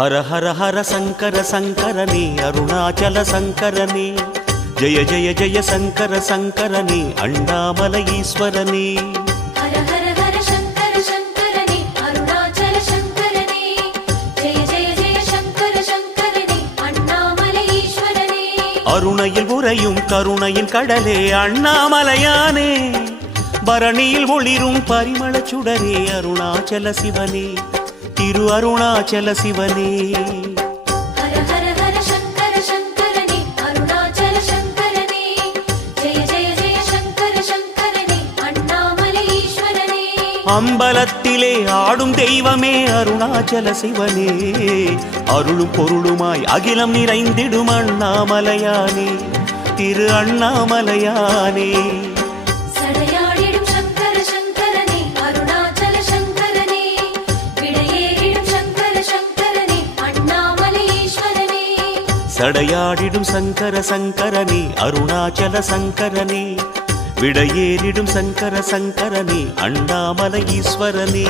हर हर हर शंकर शंकरने अरुणाचल शंकरने जय जय जय शंकर शंकरने अण्णामलै ईश्वरने हर हर हर शंकर शंकरने अरुणाचल शंकरने जय जय जय शंकर शंकरने अण्णामलै ईश्वरने अरुणैயில் உறையும் கருணையின் கடலே அண்ணாமலையானே பரணியில் ஒளிரும் பரிமளச் சுடரே அருணாச்சல சிவனே திரு அருணாச்சல சிவனே हर हर हर शंकर शंकरने अरुणाचल शंकरने जय जय जय शंकर शंकरने अण्णामलै ईश्वरने அம்பலத்திலே ஆடும் தெய்வமே அருணாச்சல சிவனே அருளும் பொருளுமாய் அகிலம் நிறைந்திடும் அண்ணாமலையானே திரு அண்ணாமலையானே சடையாடிடும் சங்கர சங்கரனே அருணாச்சல சங்கரனே விடையேறிடும் சங்கர சங்கரனே அண்ணாமலை ஈஸ்வரனே சடையாடிடும் சங்கர சங்கரனே அருணாச்சல சங்கரனே விடையேறிடும் சங்கர சங்கரனே அண்ணாமலை ஈஸ்வரனே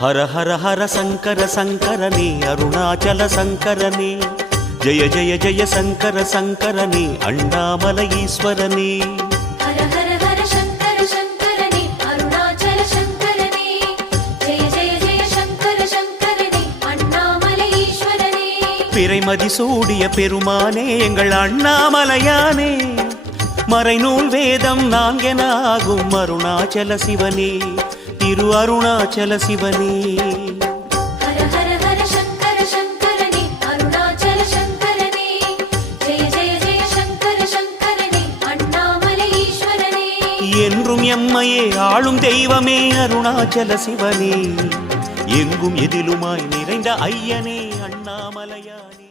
हर हर हर शंकर शंकरने अरुणाचल शंकरने जय जय जय शंकर शंकरने अण्णामलै ईश्वरने हर हर हर शंकर शंकरने अरुणाचल शंकरने जय जय जय शंकर शंकरने अण्णामलै ईश्वरने பிறைமதி சூடிய பெருமானே எங்கள் அண்ணாமலையானே மறைநூல் வேதம் நான்கென ஆகும் அருணாச்சல சிவனே திரு அருணாச்சல சிவனே हर हर हर शंकर शंकरने अरुणाचल शंकरने जय जय जय शंकर शंकरने अण्णामलै ईश्वरने என்றும் எம்மையே ஆளும் தெய்வமே அருணாச்சல சிவனே எங்கும் எதிலுமாய் நிறைந்த ஐயனே அண்ணாமலையானே